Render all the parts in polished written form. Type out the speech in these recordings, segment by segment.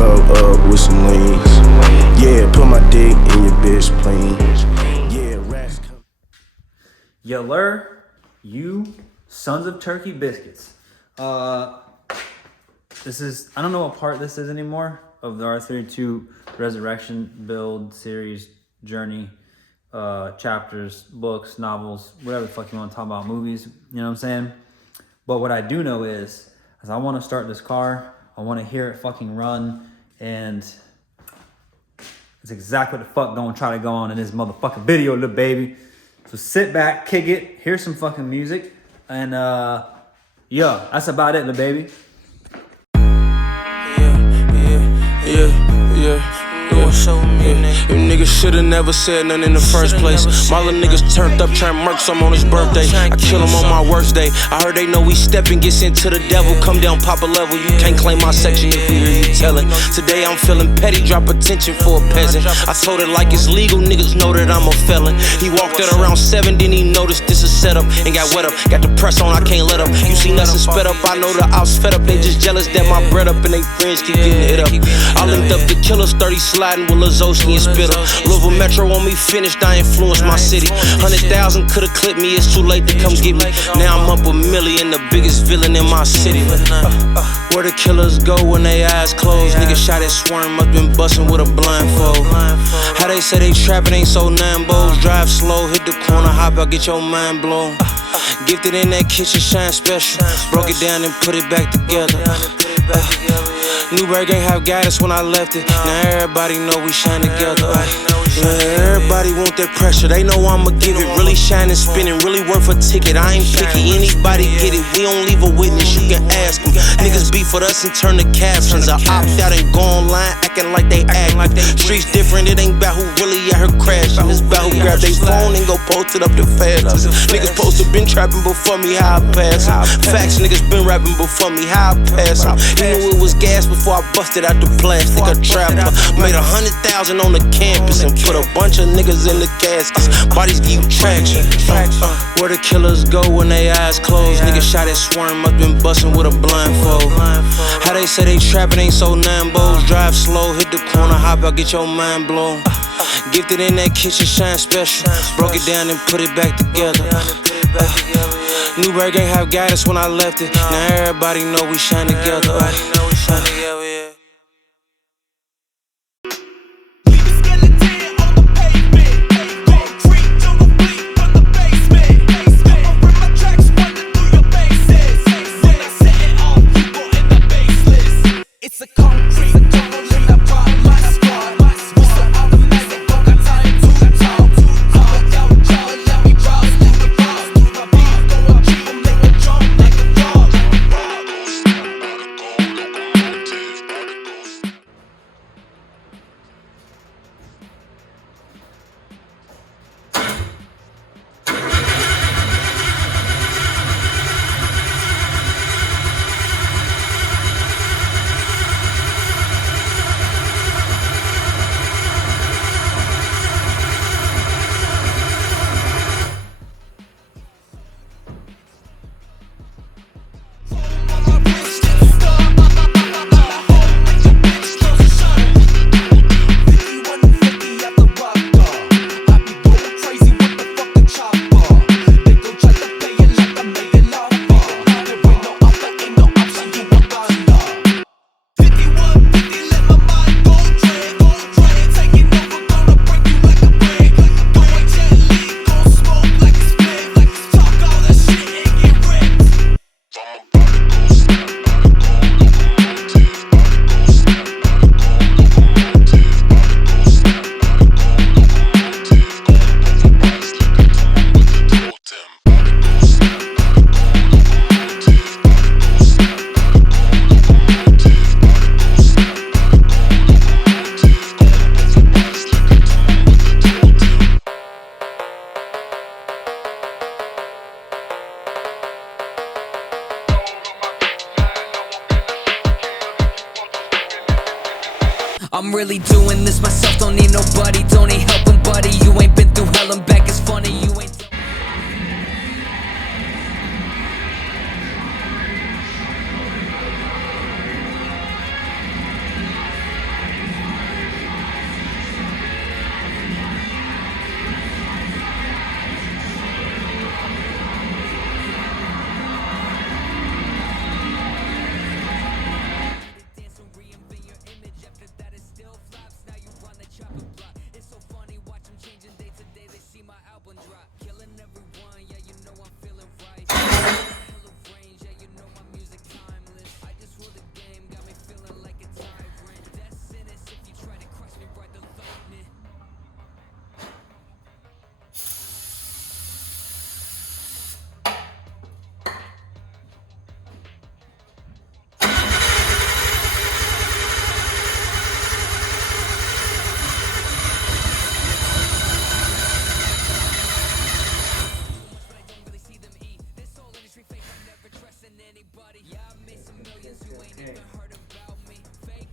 cup up with some leans. Yeah, put my dick in your bitch, please. Yeah, rats come. Yeller, you sons of turkey biscuits. This is, I don't know what part this is anymore of the R32 Resurrection build series journey, chapters, books, novels, whatever the fuck you want to talk about, movies, you know what I'm saying? But what I do know is I want to start this car, I want to hear it fucking run, and it's exactly what the fuck gonna try to go on in this motherfucking video, little baby. So sit back, kick it, hear some fucking music, and yeah, that's about it, little baby. You niggas shoulda never said nothing in the first place. My little niggas turned up trying to murk some on his birthday. I kill him on my worst day. I heard they know we stepping, get sent to the devil. Come down, pop a level. You can't claim my section if we hear you tellin'. Today I'm feeling petty, drop attention for a peasant. I told it like it's legal, niggas know that I'm a felon. He walked at around 7, then he noticed this is set up and got wet up. Got the press on, I can't let up. You see nothing sped up, I know the ops fed up. They just jealous that my bread up and they friends keep getting hit up. I linked up the killers, 30 sliding with Lazowski and Spitter. Louisville Metro on me finished, I influenced my city. 100,000 could've clipped me, it's too late to come get me. Now I'm up a million, the biggest villain in my city. Where the killers go when they eyes closed? Nigga shot at Swerm, must been bustin' with a blindfold. How they say they trappin' ain't so Nambos. Drive slow, hit the corner, hop out, get your mind blown. Gifted in that kitchen, shine special. Broke it down and put it back together. Newburgh ain't have guidance when I left it. Now everybody know we shine together. Yeah, everybody want that pressure. They know I'ma give it. Really shining, spinning, really worth a ticket. I ain't picky, anybody get it. We don't leave a witness, you can ask them. Niggas beef with us and turn the captions. I opt out and go online acting like they act. Streets different, it ain't about who really out here crashing. It's about who grab they phone and go post it up the fastest. Niggas posted been trapping before me, how I pass them. Facts, niggas been rapping before me, how I pass them. You knew it was gas before I busted out the plastic. A trapper made 100,000 on the campus and put a bunch of niggas in the caskets. Bodies give you traction. Where the killers go when they eyes closed? Niggas shot at Swerm, must been bustin' with a blindfold. How they say they trappin' ain't so Nambos. Drive slow, hit the corner, hop out, get your mind blown. Gifted in that kitchen, shine special. Broke it down and put it back together. Newburgh ain't have guidance when I left it. Now everybody know we shine together. I'm really doing this myself, don't need nobody, don't need helping, buddy. You ain't been through hell and back, it's funny, you ain't. the block. It's so funny, watch them changing day to day. They see my album drop, killing everyone. Yeah, you know I'm feeling right. Hell of range, yeah, you know my music timeless. I just rule the game, got me feeling like a tyrant. Death sentence if you try to cross me, right the lightning.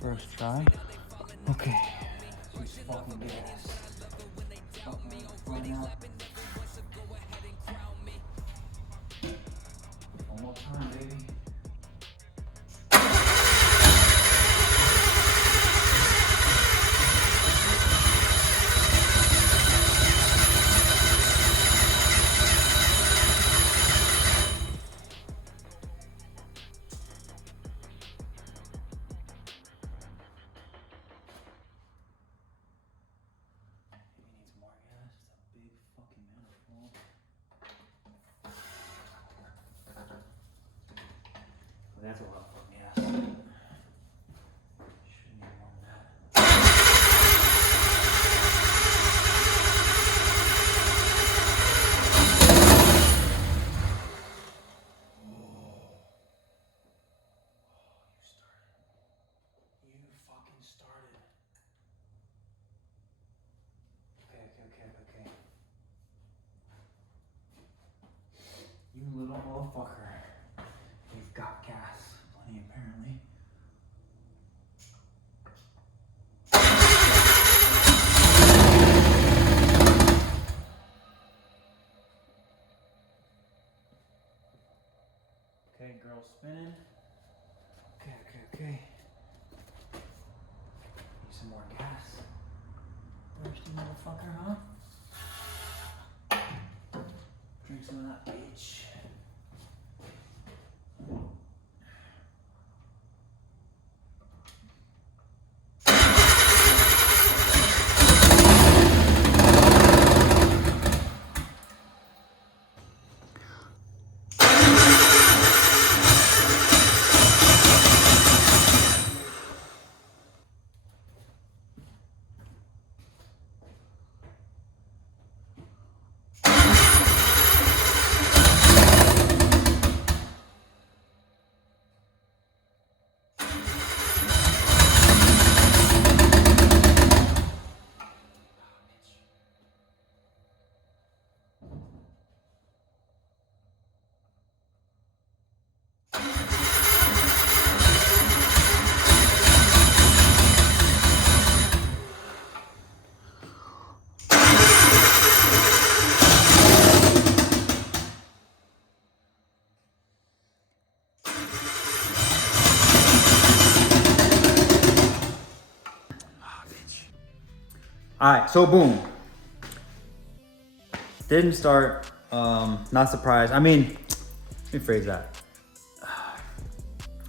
First try. Okay. Let's fucking do this. One more time, baby. That's a lot of fucking gas. Shouldn't need more than that. You fucking started. Okay. You little motherfucker. You've got gas. Plenty, apparently. Okay, girl spinning. Okay. Need some more gas. Thirsty motherfucker, huh? Drink some of that bitch. Alright, so boom. Didn't start, not surprised. I mean, let me phrase that.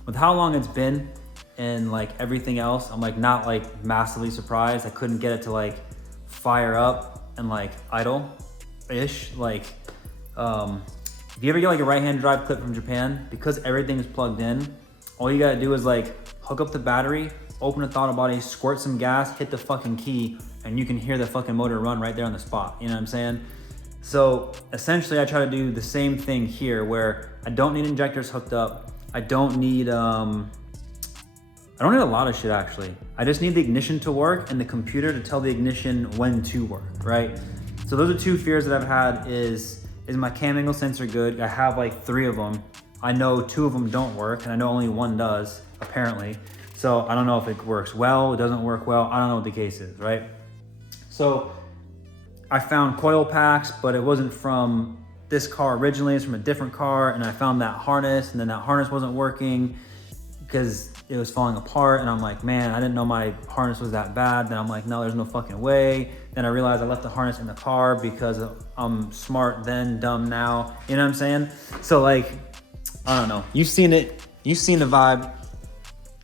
With how long it's been and like everything else, I'm like not like massively surprised. I couldn't get it to like fire up and like idle-ish. Like, if you ever get like a right-hand drive clip from Japan, because everything is plugged in, all you gotta do is like hook up the battery, open the throttle body, squirt some gas, hit the fucking key, and you can hear the fucking motor run right there on the spot. You know what I'm saying? So essentially I try to do the same thing here where I don't need injectors hooked up. I don't need a lot of shit actually. I just need the ignition to work and the computer to tell the ignition when to work, right? So those are two fears that I've had is my cam angle sensor good? I have like 3 of them. I know 2 of them don't work and I know only 1 does, apparently. So I don't know if it works well, it doesn't work well. I don't know what the case is, right? So I found coil packs, but it wasn't from this car originally, it's from a different car. And I found that harness and then that harness wasn't working because it was falling apart. And I'm like, man, I didn't know my harness was that bad. Then I'm like, no, there's no fucking way. Then I realized I left the harness in the car because I'm smart then, dumb now. You know what I'm saying? So like, I don't know. You've seen it. You've seen the vibe.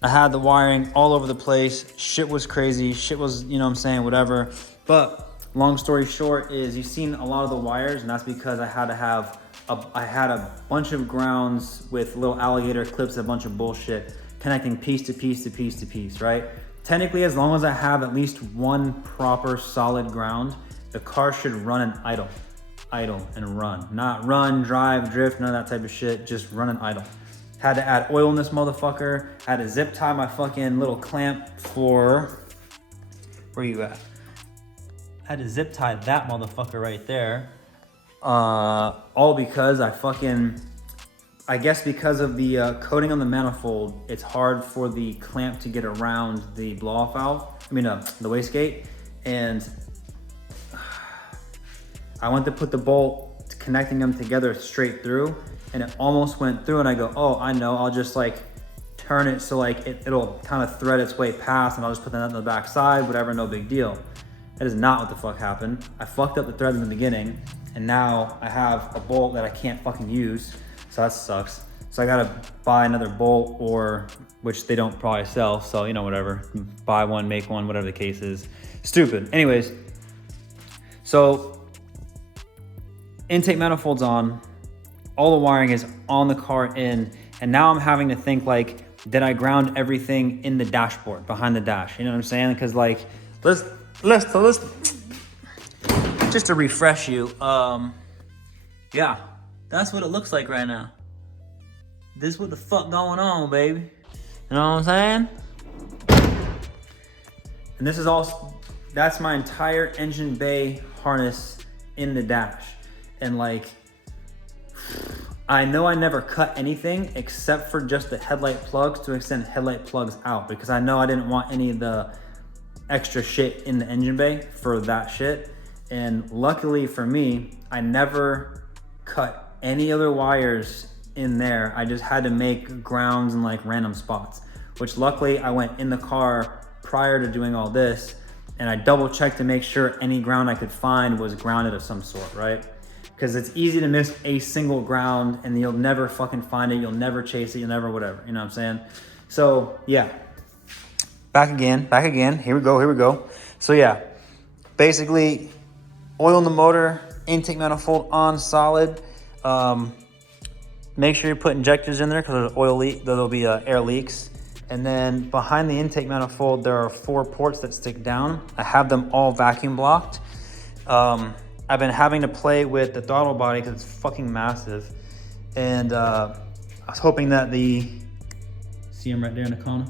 I had the wiring all over the place. Shit was crazy. Shit was, you know what I'm saying, whatever. But long story short is you've seen a lot of the wires, and that's because I had a bunch of grounds with little alligator clips, a bunch of bullshit connecting piece to piece to piece to piece, right? Technically, as long as I have at least one proper solid ground, the car should run and idle and run. Not run, drive, drift, none of that type of shit, just run and idle. Had to add oil in this motherfucker. Had to zip tie my fucking little clamp for, where you at? Had to zip tie that motherfucker right there. All because I guess because of the coating on the manifold, it's hard for the clamp to get around the blow-off valve. The wastegate. And I went to put the bolt connecting them together straight through, and it almost went through, and I go, oh, I know, I'll just like turn it so like it'll kind of thread its way past, and I'll just put that on the back side, whatever, no big deal. That is not what the fuck happened. I fucked up the threads in the beginning, and now I have a bolt that I can't fucking use, so that sucks. So I gotta buy another bolt, or which they don't probably sell, so you know, whatever. Buy one, make one, whatever the case is. Stupid. Anyways, so intake manifold's on, all the wiring is on the car in, and now I'm having to think like, did I ground everything in the dashboard, behind the dash? You know what I'm saying? Because like, let's just to refresh you, yeah, that's what it looks like right now. This is what the fuck going on, baby. You know what I'm saying? And this is all, that's my entire engine bay harness in the dash. And like, I know I never cut anything except for just the headlight plugs to extend headlight plugs out, because I know I didn't want any of the extra shit in the engine bay for that shit. And luckily for me, I never cut any other wires in there. I just had to make grounds in like random spots, which luckily I went in the car prior to doing all this, and I double checked to make sure any ground I could find was grounded of some sort, right? Because it's easy to miss a single ground and you'll never fucking find it, you'll never chase it, you'll never whatever, you know what I'm saying? So yeah, back again, here we go. So yeah, basically oil in the motor, intake manifold on solid. Make sure you put injectors in there because there's oil leak, there'll be air leaks. And then behind the intake manifold, there are 4 ports that stick down. I have them all vacuum blocked. I've been having to play with the throttle body because it's fucking massive. And I was hoping that see him right there in the corner?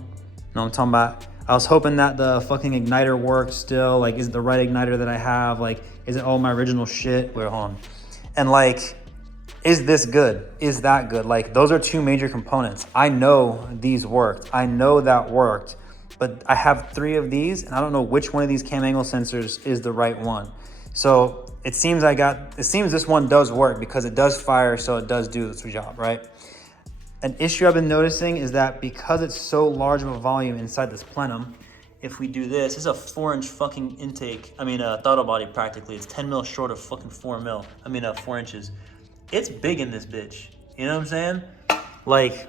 No, I'm talking about, I was hoping that the fucking igniter worked still. Like, is it the right igniter that I have? Like, is it all my original shit? Wait, hold on. And like, is this good? Is that good? Like, those are 2 major components. I know these worked. I know that worked. But I have 3 of these, and I don't know which one of these cam angle sensors is the right one. So it seems this one does work because it does fire, so it does do its job, right? An issue I've been noticing is that because it's so large of a volume inside this plenum, if we do this is a 4-inch fucking intake. Throttle body practically. It's 10 mil short of fucking 4 inches. It's big in this bitch. You know what I'm saying? Like,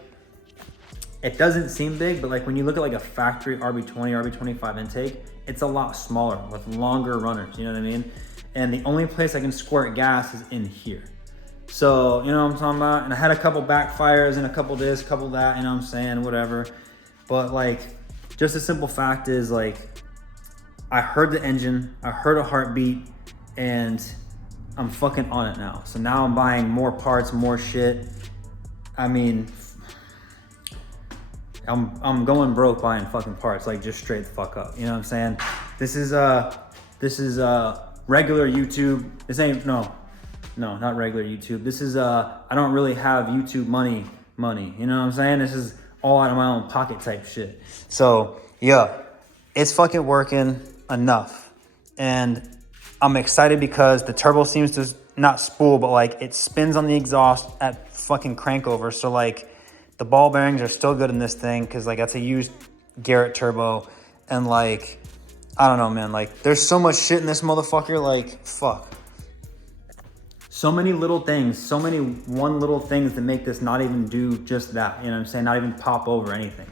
it doesn't seem big, but like when you look at like a factory RB20, RB25 intake, it's a lot smaller with longer runners, you know what I mean? And the only place I can squirt gas is in here. So, you know what I'm talking about? And I had a couple backfires and a couple this, couple that, you know what I'm saying, whatever. But like, just a simple fact is like, I heard the engine, I heard a heartbeat, and I'm fucking on it now. So now I'm buying more parts, more shit. I'm going broke buying fucking parts, like just straight the fuck up. You know what I'm saying? This is regular YouTube. This ain't, no, not regular YouTube. This is, I don't really have YouTube money. You know what I'm saying? This is all out of my own pocket type shit. So yeah, it's fucking working enough. And I'm excited because the turbo seems to not spool, but like it spins on the exhaust at fucking crank over. So like the ball bearings are still good in this thing because like that's a used Garrett turbo. And like, I don't know, man, like there's so much shit in this motherfucker, like fuck. So many little things, so many one little things that make this not even do just that, you know what I'm saying? Not even pop over anything.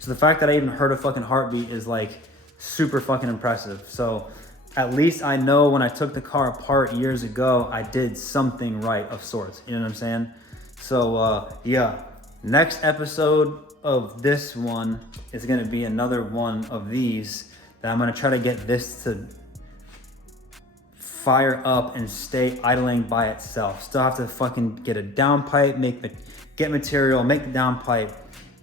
So the fact that I even heard a fucking heartbeat is like super fucking impressive. So at least I know when I took the car apart years ago, I did something right of sorts. You know what I'm saying? So yeah, next episode of this one is gonna be another one of these that I'm gonna try to get this to fire up and stay idling by itself. Still have to fucking get a downpipe, get material, make the downpipe.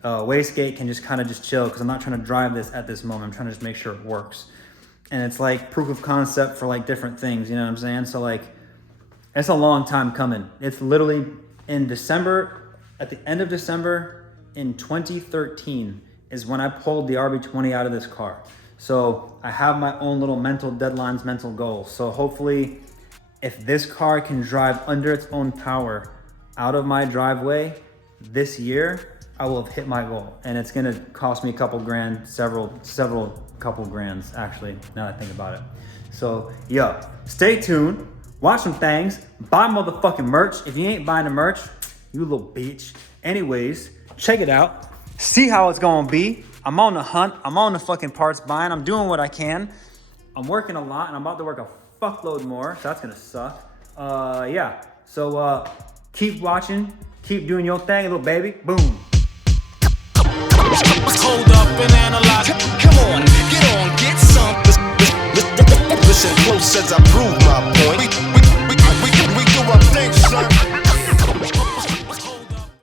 Wastegate can just kind of just chill because I'm not trying to drive this at this moment. I'm trying to just make sure it works. And it's like proof of concept for like different things, you know what I'm saying? So like, it's a long time coming. It's literally in December, at the end of December in 2013 is when I pulled the RB20 out of this car. So I have my own little mental deadlines, mental goals. So hopefully if this car can drive under its own power out of my driveway this year, I will have hit my goal. And it's gonna cost me a couple grand, several couple grands actually, now that I think about it. So yo, stay tuned, watch some things, buy motherfucking merch. If you ain't buying the merch, you little bitch. Anyways, check it out, see how it's gonna be. I'm on the hunt, I'm on the fucking parts buying, I'm doing what I can. I'm working a lot and I'm about to work a fuckload more, so that's gonna suck. Yeah, so keep watching, keep doing your thing, little baby, boom. Hold up and analyze. Come on, get some. Listen close as I prove my